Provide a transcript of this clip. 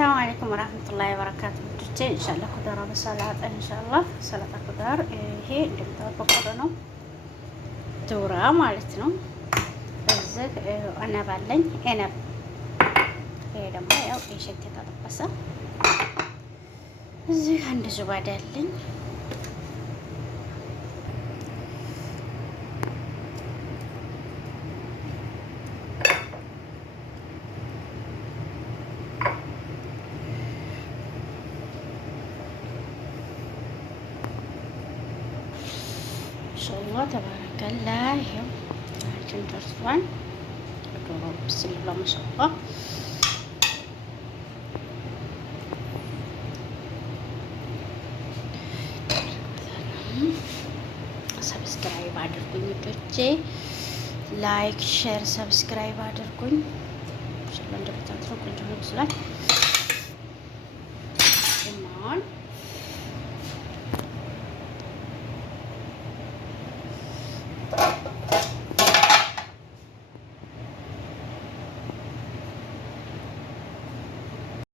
السلام عليكم ورحمة الله وبركاته إن شاء الله خضار بسلطة إن شاء الله سلطة خضار ይሄ እንደምታውቁት ነው ዶራ ማለት ነው እዚህ አነብ አለኝ አነብ ይሄ ደግሞ ያው እሸት የተጠበሰ እዚህ አንድ ዙባዳ አለኝ ማሻአላህ ተባረከላህ ይሄው አችን ደርሷል ዶሮ ብስል ብላ ማሻአላህ ሰብስክራይብ አድርጉኝ ውዶቼ ላይክ ሼር ሰብስክራይብ አድርጉኝ እንደምታውቁት ቆንጆ ነው